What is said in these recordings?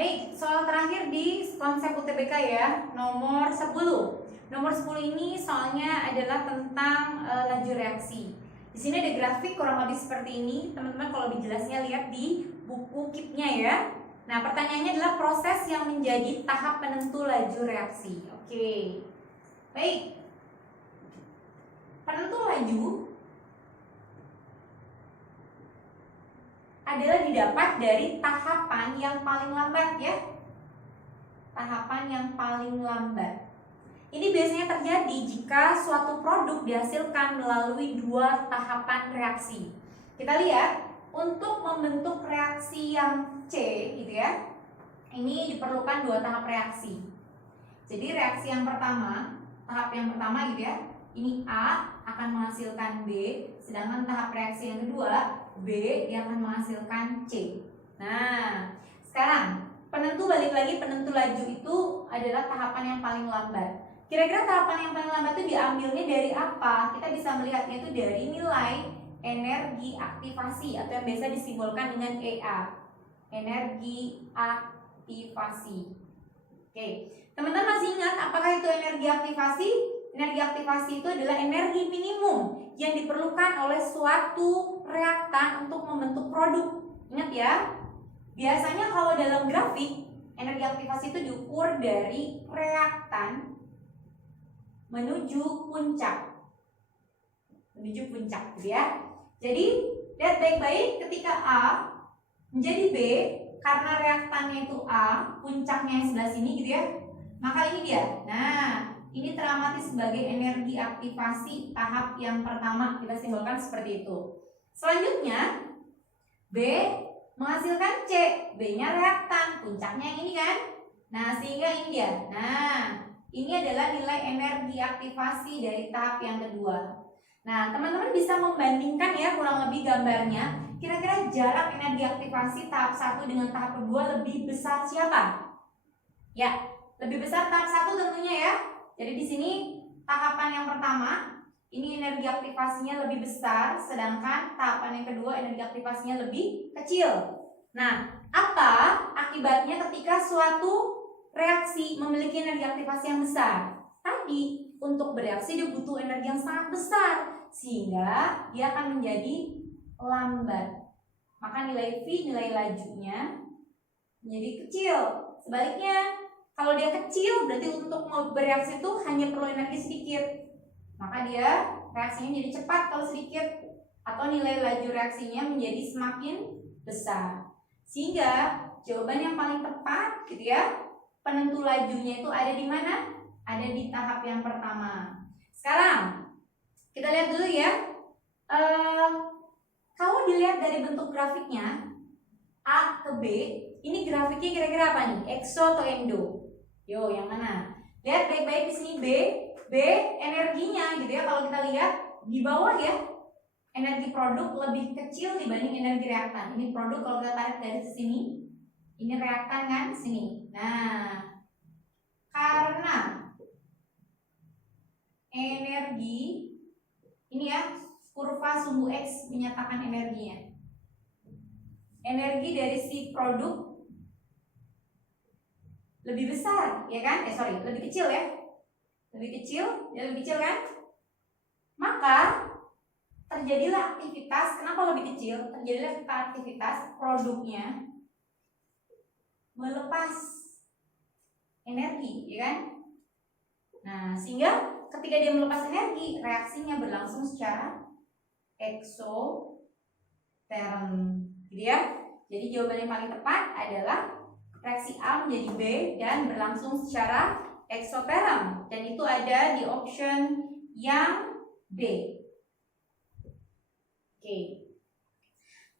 Baik, soal terakhir di konsep UTBK ya, nomor 10. Nomor 10 ini soalnya adalah tentang laju reaksi. Di sini ada grafik kurang lebih seperti ini. Teman-teman kalau lebih jelasnya lihat di buku KIP-nya ya. Nah, pertanyaannya adalah proses yang menjadi tahap penentu laju reaksi. Oke. Baik. Penentu laju adalah didapat dari tahapan yang paling lambat ya. Tahapan yang paling lambat. Ini biasanya terjadi jika suatu produk dihasilkan melalui dua tahapan reaksi. Kita lihat, untuk membentuk reaksi yang C gitu ya, ini diperlukan dua tahap reaksi. Jadi reaksi yang pertama, tahap yang pertama gitu ya, ini A akan menghasilkan B, sedangkan tahap reaksi yang kedua B yang akan menghasilkan C. Nah, sekarang penentu, balik lagi, penentu laju itu adalah tahapan yang paling lambat. Kira-kira tahapan yang paling lambat itu diambilnya dari apa? Kita bisa melihatnya itu dari nilai energi aktivasi atau yang biasa disimbolkan dengan EA. Energi aktivasi. Oke, teman-teman masih ingat apakah itu energi aktivasi? Energi aktivasi itu adalah energi minimum yang diperlukan oleh suatu reaktan untuk membentuk produk. Ingat ya, biasanya kalau dalam grafik, energi aktivasi itu diukur dari reaktan menuju puncak. Menuju puncak, gitu ya. Jadi, lihat baik-baik, ketika A menjadi B, karena reaktannya itu A, puncaknya yang sebelah sini gitu ya, maka ini dia. Nah, ini teramati sebagai energi aktivasi tahap yang pertama. Kita simbolkan seperti itu. Selanjutnya, B menghasilkan C. B-nya reaktan, puncaknya yang ini kan. Nah, sehingga ini dia. Nah, ini adalah nilai energi aktivasi dari tahap yang kedua. Nah, teman-teman bisa membandingkan ya kurang lebih gambarnya. Kira-kira jarak energi aktivasi tahap 1 dengan tahap kedua lebih besar siapa? Ya, lebih besar tahap 1 tentunya ya. Jadi di sini tahapan yang pertama ini energi aktivasinya lebih besar, sedangkan tahapan yang kedua energi aktivasinya lebih kecil. Nah, apa akibatnya ketika suatu reaksi memiliki energi aktivasi yang besar? Tadi untuk bereaksi dia butuh energi yang sangat besar, sehingga dia akan menjadi lambat. Maka nilai V, nilai lajunya menjadi kecil. Sebaliknya, kalau dia kecil berarti untuk bereaksi itu hanya perlu energi sedikit, maka dia reaksinya jadi cepat kalau sedikit, atau nilai laju reaksinya menjadi semakin besar. Sehingga jawaban yang paling tepat gitu ya, penentu lajunya itu ada di mana? Ada di tahap yang pertama. Sekarang kita lihat dulu ya. Kalau dilihat dari bentuk grafiknya A ke B, ini grafiknya kira-kira apa nih? Exo atau endo? Yo, yang mana? Lihat baik-baik di sini B energinya gitu ya. Kalau kita lihat di bawah ya, energi produk lebih kecil dibanding energi reaktan. Ini produk kalau kita tarik dari sini, ini reaktan kan sini. Nah, karena energi ini ya, kurva sumbu X menyatakan energinya. Energi dari si produk lebih besar, ya kan? Lebih kecil ya. Lebih kecil kan? Maka terjadilah aktivitas, kenapa lebih kecil? Terjadilah aktivitas produknya melepas energi, ya kan? Nah, sehingga ketika dia melepas energi, reaksinya berlangsung secara eksoterm, gitu ya. Jadi jawaban yang paling tepat adalah reaksi A menjadi B dan berlangsung secara eksoterm, dan itu ada di option yang B. Oke.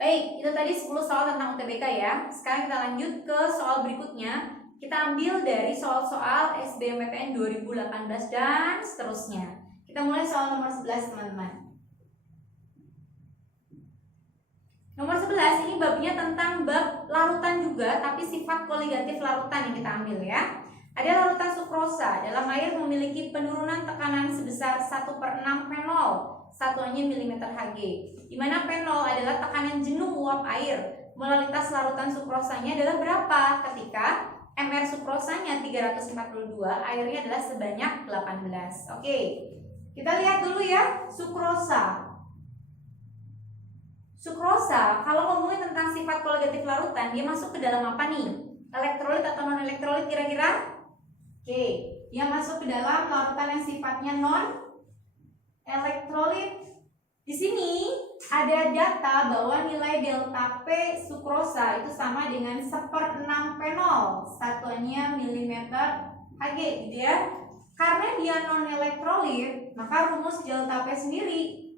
Baik, itu tadi 10 soal tentang UTBK ya. Sekarang kita lanjut ke soal berikutnya. Kita ambil dari soal-soal SBMPTN 2018 dan seterusnya. Kita mulai soal nomor 11 teman-teman. Nomor 11 ini babnya tentang bab larutan juga, tapi sifat koligatif larutan yang kita ambil ya. Ada larutan sukrosa dalam air memiliki penurunan tekanan sebesar 1/6 fenol, satuannya mm Hg, di mana fenol adalah tekanan jenuh uap air molalitas larutan sukrosanya adalah berapa ketika MR sukrosanya 342, airnya adalah sebanyak 18. Oke, kita lihat dulu ya sukrosa. Sukrosa, kalau ngomongin tentang sifat kolagentif larutan, dia masuk ke dalam apa nih? Elektrolit atau non elektrolit kira-kira? Oke, dia masuk ke dalam larutan yang sifatnya non elektrolit. Di sini ada data bahwa nilai delta P sukrosa itu sama dengan 1/6 P0, satuannya milimeter Hg gitu ya. Karena dia non elektrolit, maka rumus delta P sendiri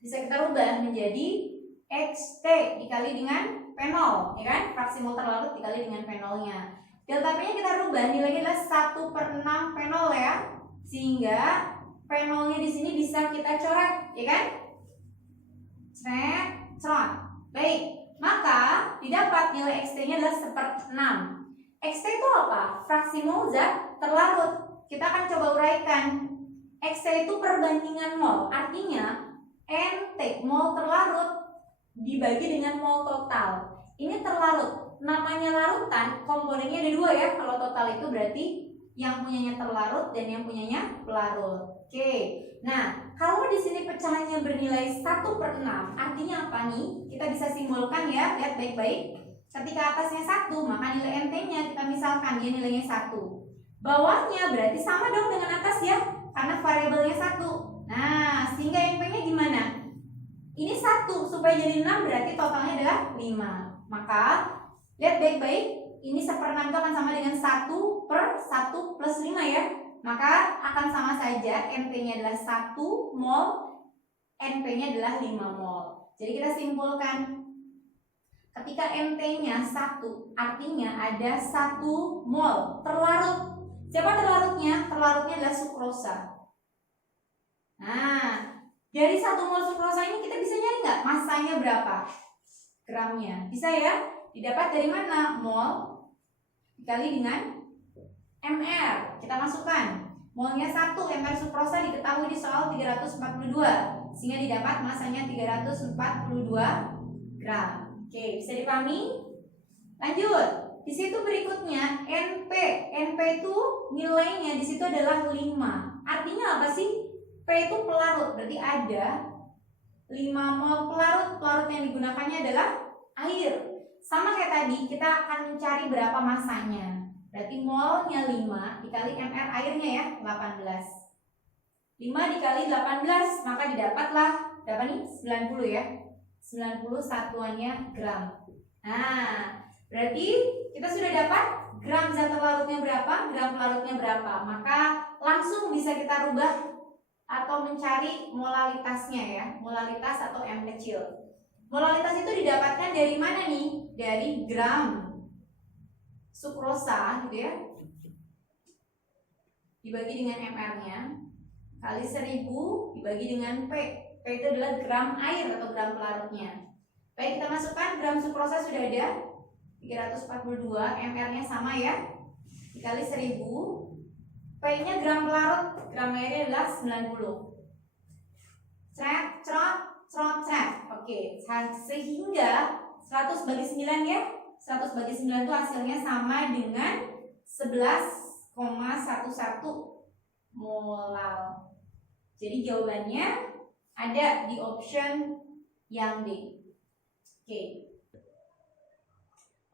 bisa kita rubah menjadi XT dikali dengan P0, ya kan? Fraksi mol terlarut dikali dengan P0-nya. Delta P-nya kita rubah, nilainya adalah 1/6 P0 ya. Sehingga P0-nya di sini bisa kita coret, ya kan? Cerot. Baik, maka didapat nilai XT-nya adalah 1/6. XT itu apa? Fraksi mol zat terlarut. Kita akan coba uraikan. XT itu perbandingan mol, artinya NT mol terlarut dibagi dengan mol total. Ini terlarut. Namanya larutan, komponennya ada 2 ya. Kalau total itu berarti yang punyanya terlarut dan yang punyanya pelarut. Oke. Nah, kalau di sini pecahannya bernilai 1/6, artinya apa nih? Kita bisa simbolkan ya, lihat baik-baik. Ketika atasnya 1, maka nilai NT-nya kita misalkan dia nilainya 1. Bawahnya berarti sama dong dengan atas ya, karena variabelnya 1. Nah, sehingga NP-nya gimana? Ini 1, supaya jadi 6 berarti totalnya adalah 5. Maka, lihat baik-baik, ini 1/6 itu akan sama dengan 1/1 plus 5 ya. Maka akan sama saja, NP-nya adalah 1 mol, NP-nya adalah 5 mol. Jadi kita simpulkan, ketika NT-nya 1, artinya ada 1 mol terlarut. Siapa terlarutnya? Terlarutnya adalah sukrosa. Nah, dari 1 mol sukrosa ini kita bisa nyari nggak masanya berapa? Gramnya. Bisa ya? Didapat dari mana? Mol dikali dengan MR. Kita masukkan. Molnya 1, MR sukrosa diketahui di soal 342. Sehingga didapat masanya 342 gram. Oke, bisa dipahami? Lanjut. Di situ berikutnya NP. NP itu nilainya di situ adalah 5. Artinya apa sih? P itu pelarut. Berarti ada 5 mol pelarut. Pelarut yang digunakannya adalah air. Sama kayak tadi, kita akan mencari berapa masanya. Berarti molnya 5 dikali MR airnya ya, 18. 5 dikali 18, maka didapatlah berapa nih? 90 ya. 90 satuannya gram. Nah, berarti kita sudah dapat gram zat terlarutnya berapa, gram pelarutnya berapa. Maka langsung bisa kita rubah atau mencari molalitasnya ya, molalitas atau M kecil. Molalitas itu didapatkan dari mana nih? Dari gram sukrosa gitu ya, dibagi dengan MR-nya kali 1000 dibagi dengan P. P itu adalah gram air atau gram pelarutnya. Baik, kita masukkan gram sukrosa sudah ada 342, MR-nya sama ya, dikali 1000. P-nya gram pelarut, gram airnya adalah 90. Cerot. Oke, sehingga 100 bagi 9 ya. 100 bagi 9 itu hasilnya sama dengan 11,11 molal. Jadi jawabannya ada di option yang D.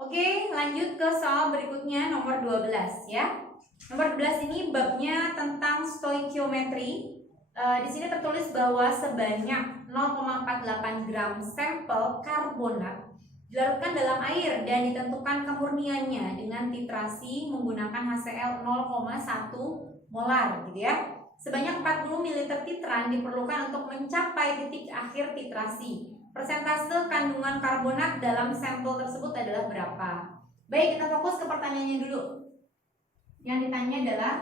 Oke, lanjut ke soal berikutnya nomor 12 ya. Nomor 12 ini babnya tentang stoikiometri. Di sini tertulis bahwa sebanyak 0,48 gram sampel karbonat dilarutkan dalam air dan ditentukan kemurniannya dengan titrasi menggunakan HCl 0,1 molar gitu ya. Sebanyak 40 ml titran diperlukan untuk mencapai titik akhir titrasi. Persentase kandungan karbonat dalam sampel tersebut adalah berapa? Baik, kita fokus ke pertanyaannya dulu. Yang ditanya adalah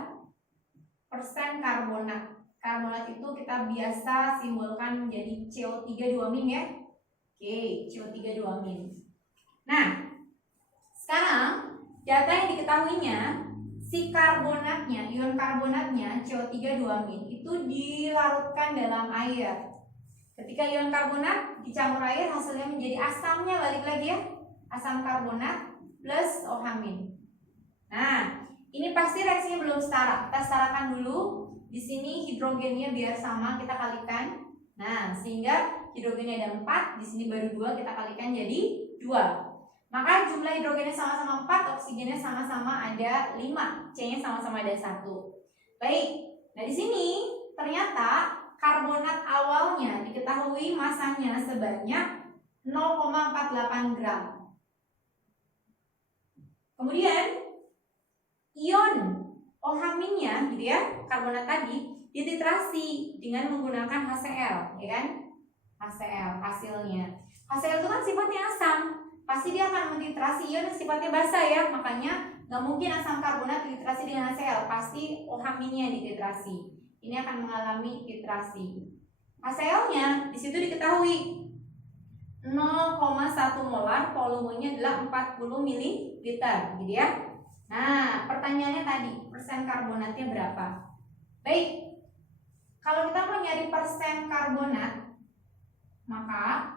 persen karbonat. Karbonat itu kita biasa simbolkan menjadi CO3 2- ya. Oke, CO3 2-. Nah, sekarang data yang diketahuinya, si karbonatnya, ion karbonatnya CO3 2- itu dilarutkan dalam air. Ketika ion karbonat dicampur air, hasilnya menjadi asamnya, balik lagi ya. asam karbonat plus OH-. Nah, ini pasti reaksinya belum setara. Kita setarakan dulu. Di sini hidrogennya biar sama, kita kalikan. Nah, sehingga hidrogennya ada 4, di sini baru 2, kita kalikan jadi 2. Maka jumlah hidrogennya sama-sama 4, oksigennya sama-sama ada 5, C-nya sama-sama ada 1. Baik, nah di sini ternyata karbonat awalnya diketahui masanya sebanyak 0,48 gram. Kemudian ion OH-nya gitu ya, karbonat tadi dititrasi dengan menggunakan HCl, ya kan? HCl hasilnya. HCl itu kan sifatnya asam, pasti dia akan mentitrasi ion yang sifatnya basa ya, makanya nggak mungkin asam karbonat dititrasi dengan HCl, pasti OH-nya dititrasi. Ini akan mengalami titrasi. HCl-nya di situ diketahui 0,1 molar, volumenya adalah 40 ml, gitu ya. Nah, pertanyaannya tadi, persen karbonatnya berapa? Baik, kalau kita mau nyari persen karbonat, maka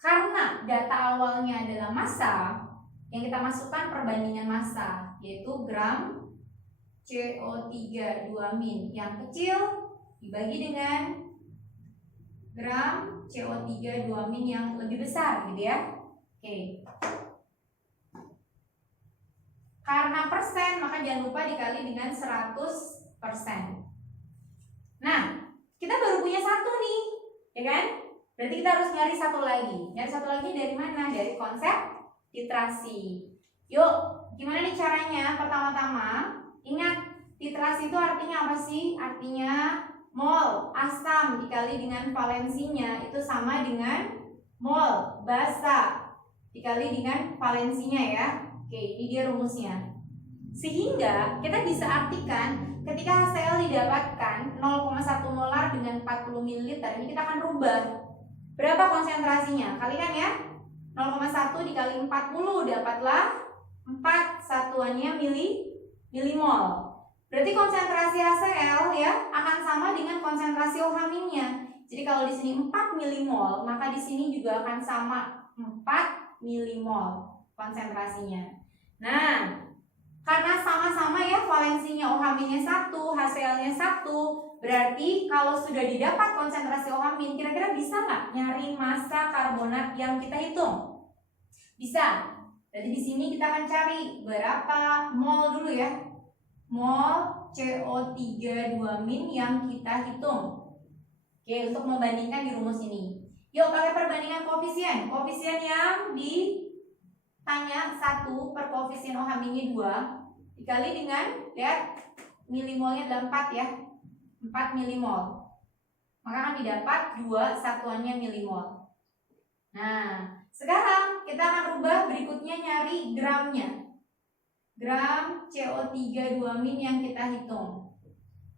karena data awalnya adalah massa, yang kita masukkan perbandingan massa, yaitu gram CO3 2-, yang kecil dibagi dengan gram CO3 2- yang lebih besar, gitu ya. Oke. Karena persen, maka jangan lupa dikali dengan 100%. Nah, kita baru punya 1 nih, ya kan? Berarti kita harus nyari 1 lagi. Nyari 1 lagi dari mana? Dari konsep titrasi. Yuk, gimana nih caranya? Pertama-tama, ingat, titrasi itu artinya apa sih? Artinya mol asam dikali dengan valensinya itu sama dengan mol basa dikali dengan valensinya ya. Oke, ini dia rumusnya. Sehingga kita bisa artikan ketika HCl didapatkan 0,1 molar dengan 40 ml, ini kita akan rubah. Berapa konsentrasinya? Kalikan ya. 0,1 dikali 40 dapatlah 4 satuannya milimol. Berarti konsentrasi HCl ya akan sama dengan konsentrasi OH-nya. Jadi kalau di sini 4 milimol, maka di sini juga akan sama 4 milimol konsentrasinya. Nah, karena sama-sama ya valensinya OH-nya 1, HCl-nya 1, berarti kalau sudah didapat konsentrasi OH-, kira-kira bisa nggak nyari massa karbonat yang kita hitung? Bisa. Jadi di sini kita akan cari berapa mol dulu ya. Mol CO3 2- yang kita hitung. Oke, untuk membandingkan di rumus ini. Yuk pakai perbandingan koefisien. Koefisien yang ditanya 1 per koefisien OH-nya 2 dikali dengan, lihat, milimolnya adalah 4 ya. 4 milimol. Maka akan didapat 2 satuannya milimol. Nah, sekarang kita akan rubah berikutnya nyari gramnya. Gram CO3 2- yang kita hitung.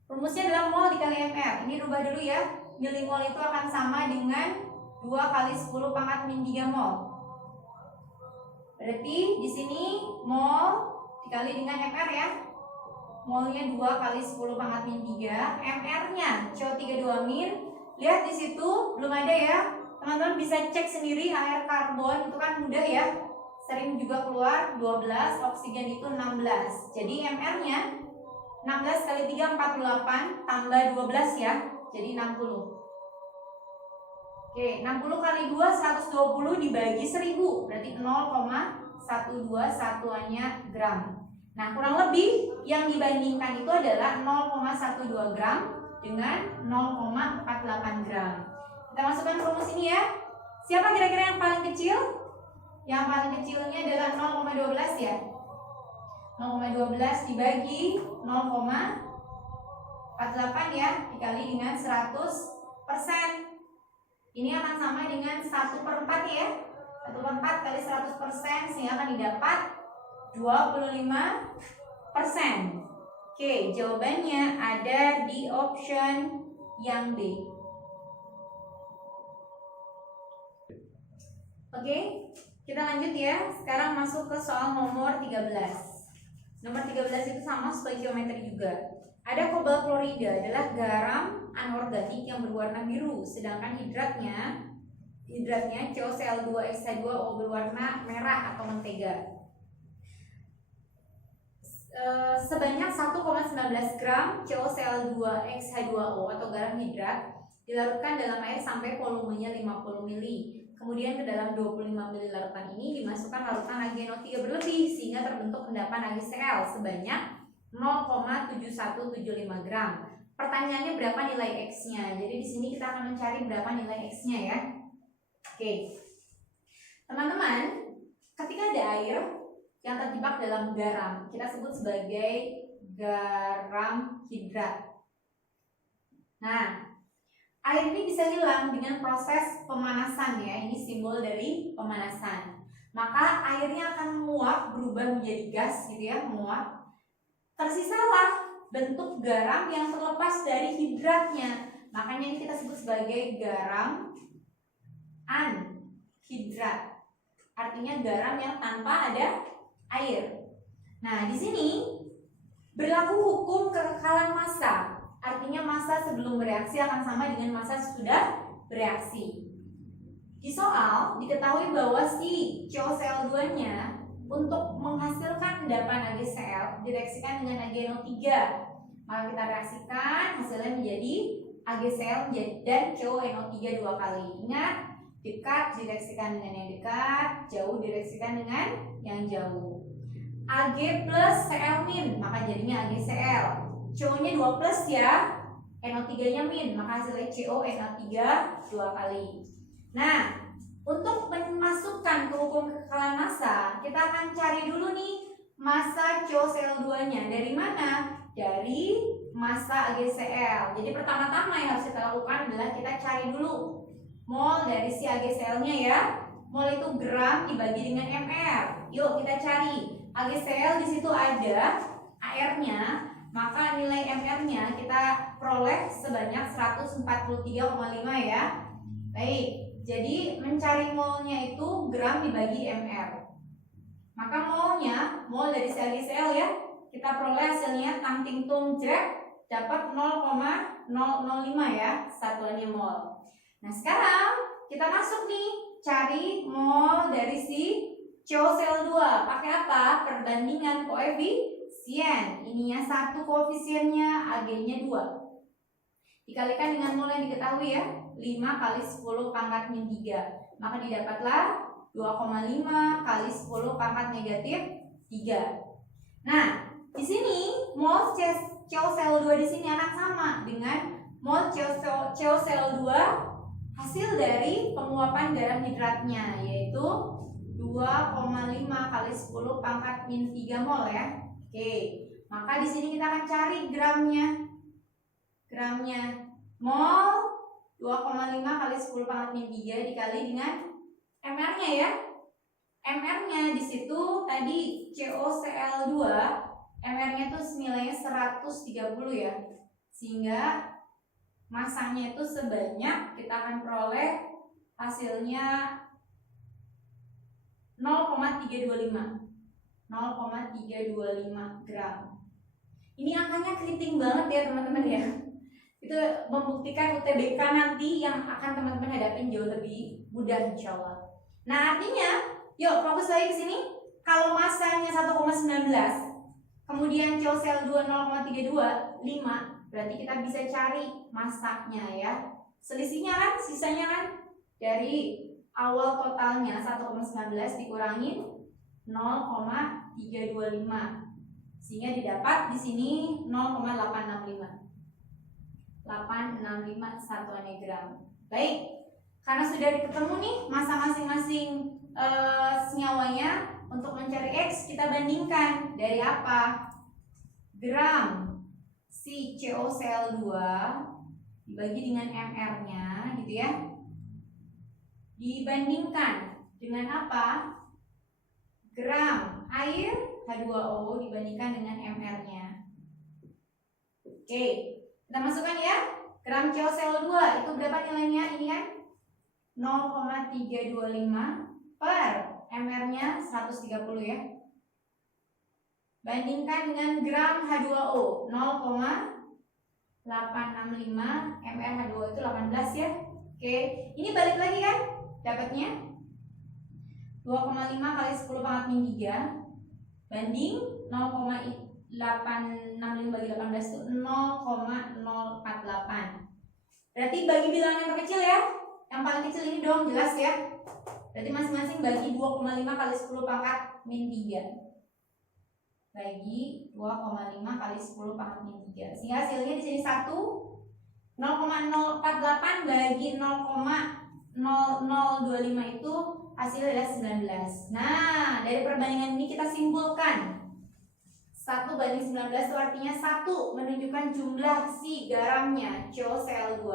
Rumusnya adalah mol dikali mR. Ini rubah dulu ya. Milimol itu akan sama dengan 2 kali 10 pangkat min 3 mol. Berarti di sini mol dikali dengan mR ya. Molnya 2 kali 10 pangkat min 3. mR-nya CO3 2-. Lihat di situ belum ada ya. Teman-teman bisa cek sendiri, air karbon itu kan mudah ya. Sering juga keluar 12, oksigen itu 16. Jadi mR-nya 16 kali 3 48 tambah 12 ya. Jadi 60. Oke, 60 kali 2 120 dibagi 1000. Berarti 0,12 satuannya gram. Nah, kurang lebih yang dibandingkan itu adalah 0,12 gram dengan 0,48 gram. Kita masukkan rumus ini ya. Siapa kira-kira yang paling kecil? Yang paling kecilnya adalah 0,12 ya. 0,12 dibagi 0,48 ya, dikali dengan 100%. Ini akan sama dengan 1/4 ya. 1/4 kali 100% sehingga akan didapat 25%. Oke, jawabannya ada di option yang B. Oke, kita lanjut ya. Sekarang masuk ke soal nomor 13. Nomor 13 itu sama stoikiometri juga. Ada kobalt klorida adalah garam anorganik yang berwarna biru, sedangkan hidratnya hidratnya CoCl2X2O berwarna merah atau mentega. Sebanyak 1,19 gram CoCl2X2O atau garam hidrat dilarutkan dalam air sampai volumenya 50 ml. Kemudian ke dalam 25 ml larutan ini dimasukkan larutan AgNO3 berlebih sehingga terbentuk endapan AgCl sebanyak 0,7175 gram. Pertanyaannya berapa nilai X-nya? Jadi di sini kita akan mencari berapa nilai X-nya ya. Oke. Teman-teman, ketika ada air yang terjebak dalam garam, kita sebut sebagai garam hidrat. Nah, air ini bisa hilang dengan proses pemanasan ya. Ini simbol dari pemanasan. Maka airnya akan menguap, berubah menjadi gas gitu ya, menguap. Tersisalah bentuk garam yang terlepas dari hidratnya. Makanya ini kita sebut sebagai garam anhidrat. Artinya garam yang tanpa ada air. Nah, di sini berlaku hukum kekekalan massa. Artinya massa sebelum bereaksi akan sama dengan massa sesudah bereaksi. Di soal diketahui bahwa si CoCl2-nya untuk menghasilkan endapan AgCl direaksikan dengan AgNO3. Maka kita reaksikan, hasilnya menjadi AgCl dan CoNO3 dua kali. Ingat, dekat direaksikan dengan yang dekat, jauh direaksikan dengan yang jauh. Ag plus Cl min, maka jadinya AgCl. CO-nya 2 plus ya, NO3-nya min, maka hasilnya CoNO3 dua kali. Nah, untuk memasukkan ke hukum kekekalan massa, kita akan cari dulu nih massa CoCl2-nya. Dari mana? Dari massa AgCl. Jadi pertama-tama yang harus kita lakukan adalah kita cari dulu mol dari si AgCl-nya ya. Mol itu gram dibagi dengan mR. Yuk kita cari. AgCl di situ ada AR-nya, maka nilai mR-nya kita peroleh sebanyak 143,5 ya. Baik, jadi mencari molnya itu gram dibagi mR. Maka molnya, mol dari si AgCl ya, kita peroleh hasilnya tang ting tung jrek dapat 0,005 ya, satuannya mol. Nah sekarang kita masuk nih cari mol dari si CoCl2. Pakai apa? Perbandingan koefisien. Ininya 1 koefisiennya, Ag-nya 2. Dikalikan dengan mol yang diketahui ya, 5 kali 10 pangkat min 3. Maka didapatlah 2,5 kali 10 pangkat negatif 3. Nah, di sini mol CoCl2 di sini akan sama dengan mol CoCl2 hasil dari penguapan garam hidratnya, yaitu 2,5 kali 10 pangkat min 3 mol ya. Oke, maka di sini kita akan cari gramnya. Mol 2,5 kali 10 pangkat min 3 dikali dengan mR-nya ya. mR-nya di situ tadi CoCl2, mR-nya itu nilainya 130 ya. Sehingga masanya itu sebanyak, kita akan peroleh hasilnya 0,325 gram. Ini angkanya keriting banget ya teman-teman ya. Itu membuktikan UTBK nanti yang akan teman-teman hadapin jauh lebih mudah insya Allah. Nah artinya, yuk fokus lagi ke sini. Kalau masanya 1,19, kemudian CoCl2 0,325, berarti kita bisa cari masanya ya. Selisihnya kan, sisanya kan dari awal totalnya 1,19 dikurangi 0,325 sehingga didapat di sini 0,865 satuannya gram. Baik, karena sudah ketemu nih massa masing-masing senyawanya, untuk mencari X kita bandingkan dari apa? Gram si CoCl2 dibagi dengan mR-nya gitu ya, dibandingkan dengan apa? Gram air H2O dibandingkan dengan mR-nya. Oke, kita masukkan ya. Gram CoCl2 itu berapa nilainya? Ini kan 0,325 per mR-nya 130 ya. Bandingkan dengan gram H2O 0,865, mR H2O itu 18 ya. Oke, ini balik lagi kan? dapatnya 2,5 kali 10 pangkat min 3 banding 0,865 bagi 18 itu 0,048. Berarti bagi bilangan yang terkecil ya. Yang paling kecil ini dong, jelas ya. Berarti masing-masing bagi 2,5 kali 10 pangkat min 3. Bagi 2,5 kali 10 pangkat min 3. Sehingga hasilnya di sini 1. 0,048 bagi 0,0025 itu hasilnya adalah 19. Nah, dari perbandingan ini kita simpulkan 1 banding 19 itu artinya 1 menunjukkan jumlah si garamnya CuCl2.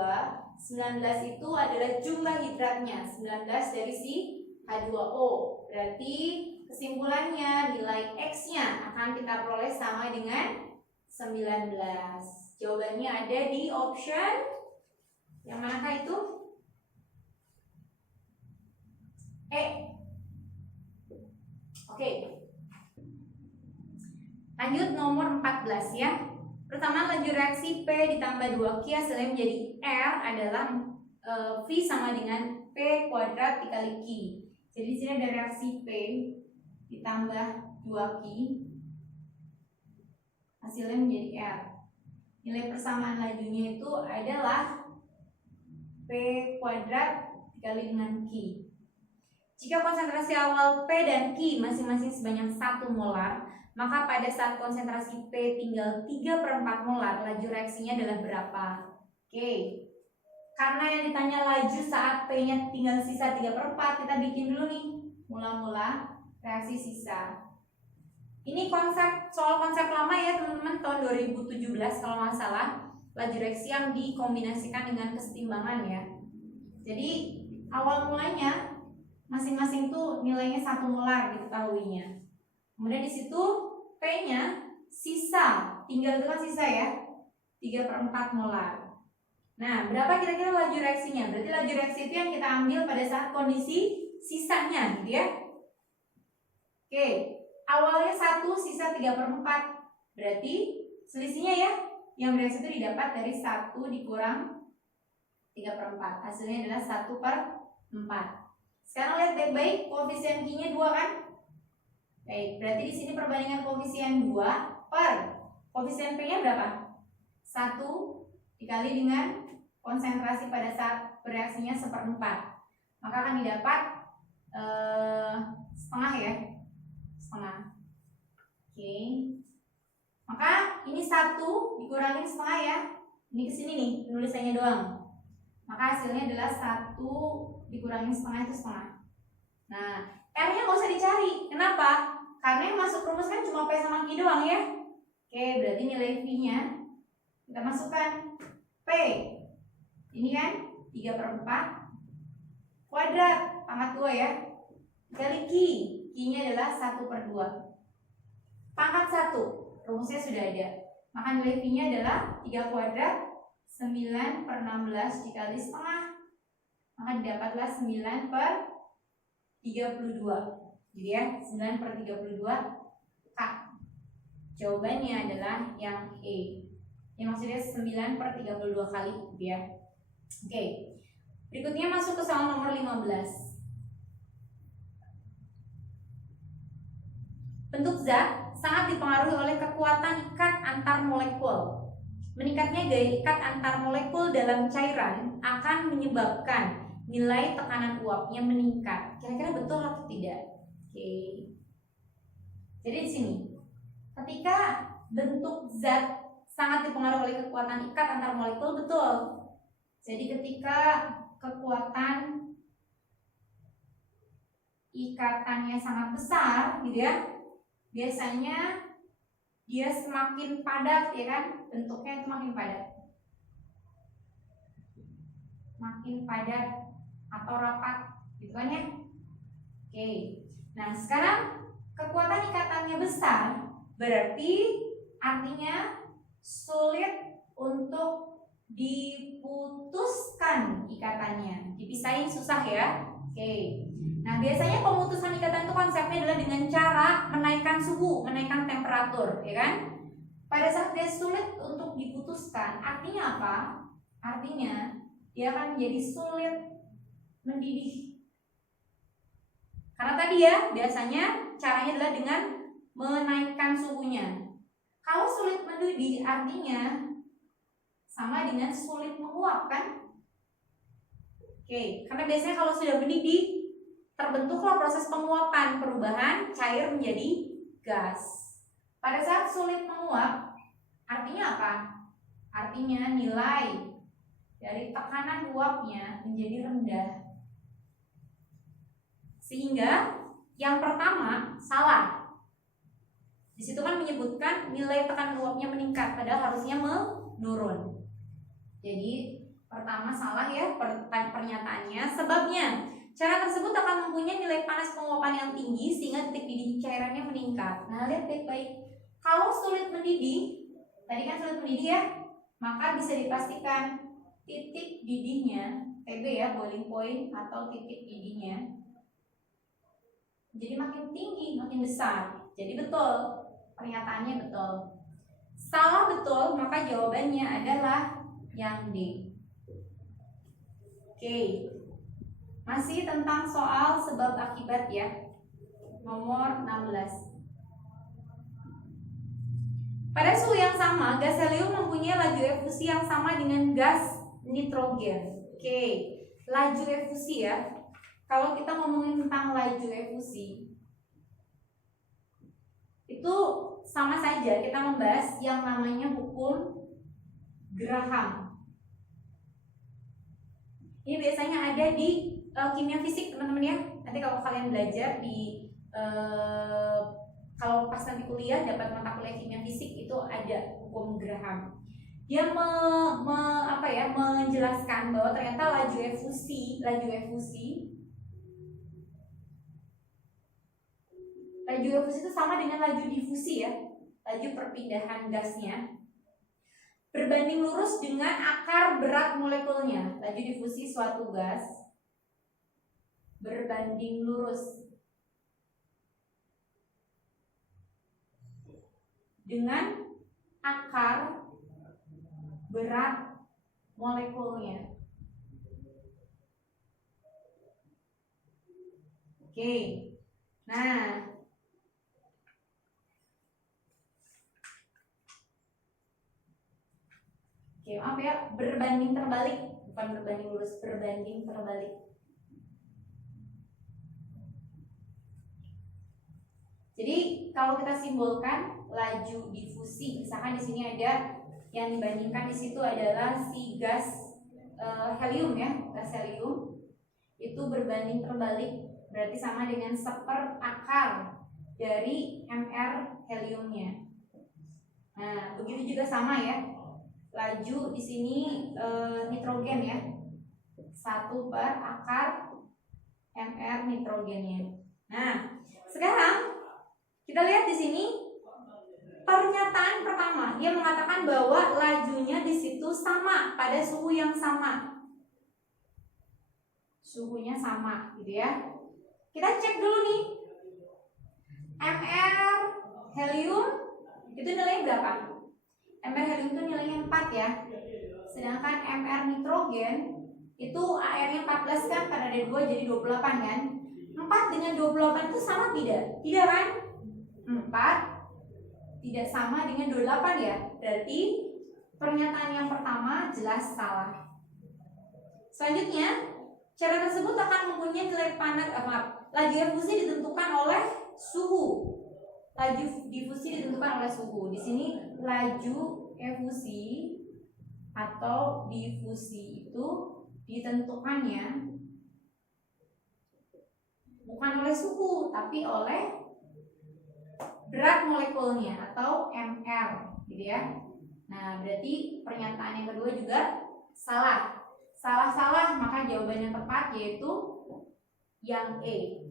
19 itu adalah jumlah hidratnya, 19 dari si H2O. Berarti kesimpulannya nilai X-nya akan kita peroleh sama dengan 19. Jawabannya ada di option yang manakah itu? E. Oke. Lanjut nomor 14 ya. Pertama, laju reaksi P ditambah 2Q hasilnya menjadi R adalah V sama dengan P kuadrat dikali Q. Jadi di sini ada reaksi P ditambah 2Q hasilnya menjadi R. Nilai persamaan lajunya itu adalah P kuadrat dikali dengan Q. Jika konsentrasi awal P dan Q masing-masing sebanyak 1 molar, maka pada saat konsentrasi P tinggal 3/4 molar, laju reaksinya adalah berapa? Oke. Karena yang ditanya laju saat P-nya tinggal sisa 3/4, kita bikin dulu nih mula-mula reaksi sisa. Ini soal konsep lama ya teman-teman, tahun 2017 kalau nggak salah, laju reaksi yang dikombinasikan dengan kesetimbangan ya. Jadi awal mulanya masing-masing tuh nilainya 1 molar diketahuinya. Kemudian di situ P-nya sisa, tinggal itu kan sisa ya, 3/4 molar. Nah, berapa kira-kira laju reaksinya? Berarti laju reaksi itu yang kita ambil pada saat kondisi sisanya gitu ya. Oke, awalnya 1, sisa 3/4. Berarti selisihnya ya, yang bereaksi itu didapat dari 1 dikurang 3/4. Hasilnya adalah 1/4. Sekarang lihat baik-baik, koefisien Q-nya 2 kan? Baik, berarti di sini perbandingan koefisien 2 per koefisien P-nya berapa? 1 dikali dengan konsentrasi pada saat bereaksinya 1/4. Maka akan didapat setengah ya. Setengah. Oke. Maka ini 1 dikurangin setengah ya. Ini kesini nih penulisannya doang. Maka hasilnya adalah 1 dikurangin setengah itu setengah. Nah, R-nya nggak usah dicari. Kenapa? Karena yang masuk rumus kan cuma P sama Q doang ya. Oke, berarti nilai V-nya kita masukkan P. Ini kan 3/4 kuadrat pangkat 2 ya. Kali Q. Q-nya adalah 1/2. Pangkat 1. Rumusnya sudah ada. Maka nilai V-nya adalah 3 kuadrat 9/16 dikali setengah. Maka didapatlah 9/32. Jadi ya, 9/32 K. Jawabannya adalah yang E. Yang maksudnya 9/32 kali gitu ya. Oke. Berikutnya masuk ke soal nomor 15. Bentuk zat sangat dipengaruhi oleh kekuatan ikat antar molekul. Meningkatnya gaya ikat antar molekul dalam cairan akan menyebabkan nilai tekanan uapnya meningkat. Kira-kira betul atau tidak? Oke. Jadi di sini, ketika bentuk zat sangat dipengaruhi oleh kekuatan ikat antar molekul, betul. Jadi ketika kekuatan ikatannya sangat besar, gitu ya, biasanya dia semakin padat, ya kan? Bentuknya itu makin padat, makin padat atau rapat, gitu kan ya? Oke. Nah, sekarang kekuatan ikatannya besar, berarti artinya sulit untuk diputuskan ikatannya, dipisahin susah ya. Oke. Nah, biasanya pemutusan ikatan itu konsepnya adalah dengan cara menaikkan suhu, menaikkan temperatur, ya kan? Pada saat dia sulit untuk diputuskan, artinya apa? Artinya dia akan menjadi sulit mendidih. Karena tadi ya, biasanya caranya adalah dengan menaikkan suhunya. Kalau sulit mendidih artinya sama dengan sulit menguap kan? Oke, karena biasanya kalau sudah mendidih terbentuklah proses penguapan, perubahan cair menjadi gas. Pada saat sulit menguap artinya apa? Artinya nilai dari tekanan uapnya menjadi rendah. Sehingga yang pertama salah. Di situ kan menyebutkan nilai tekanan uapnya meningkat, padahal harusnya menurun. Jadi pertama salah ya pernyataannya. Sebabnya cara tersebut akan mempunyai nilai panas penguapan yang tinggi sehingga titik didih cairannya meningkat. Nah, lihat baik-baik. Kalau sulit mendidih, tadi kan sulit mendidih ya, maka bisa dipastikan titik didihnya, TB ya, boiling point atau titik didihnya, jadi makin tinggi, makin besar. Jadi betul, pernyataannya betul. Salah betul, maka jawabannya adalah yang D. Oke, masih tentang soal sebab akibat ya. Nomor 16. Pada suhu yang sama, gas helium mempunyai laju efusi yang sama dengan gas nitrogen. Oke, laju efusi ya. Kalau kita ngomongin tentang laju efusi, itu sama saja kita membahas yang namanya hukum Graham. Ini biasanya ada di kimia fisik teman-teman ya. Nanti kalau kalian belajar di kalau pas nanti kuliah dapat mata kuliah kimia fisik itu ada hukum Graham. Dia menjelaskan bahwa ternyata laju efusi itu sama dengan laju difusi ya, laju perpindahan gasnya berbanding lurus dengan akar berat molekulnya. Laju difusi suatu gas berbanding lurus dengan akar berat molekulnya. Oke, nah maaf ya, berbanding terbalik, bukan berbanding lurus, berbanding terbalik. Jadi kalau kita simbolkan laju difusi, misalkan di sini ada yang dibandingkan di situ adalah si gas helium ya, gas helium itu berbanding terbalik, berarti sama dengan seperakar dari mR heliumnya. Nah, begitu juga sama ya. Laju di sini nitrogen ya, 1/akar mR nitrogennya. Nah, sekarang kita lihat di sini pernyataan pertama, dia mengatakan bahwa lajunya di situ sama pada suhu yang sama. Suhunya sama, gitu ya. Kita cek dulu nih. mR helium itu nilainya berapa? mR helium itu nilainya 4 ya. Sedangkan mR nitrogen itu AR-nya 14 kan, karena ada 2 jadi 28 kan. 4 dengan 28 itu sama tidak? Tidak kan? 4 tidak sama dengan 28 ya. Berarti pernyataan yang pertama jelas salah. Selanjutnya, cara tersebut akan mempunyai nilai panas laju efusi ditentukan oleh suhu. Laju difusi ditentukan oleh suhu. Di sini laju efusi atau difusi itu ditentukannya bukan oleh suhu, tapi oleh berat molekulnya atau mR, gitu ya. Nah, berarti pernyataan yang kedua juga salah. Salah-salah, maka jawaban yang tepat yaitu yang E.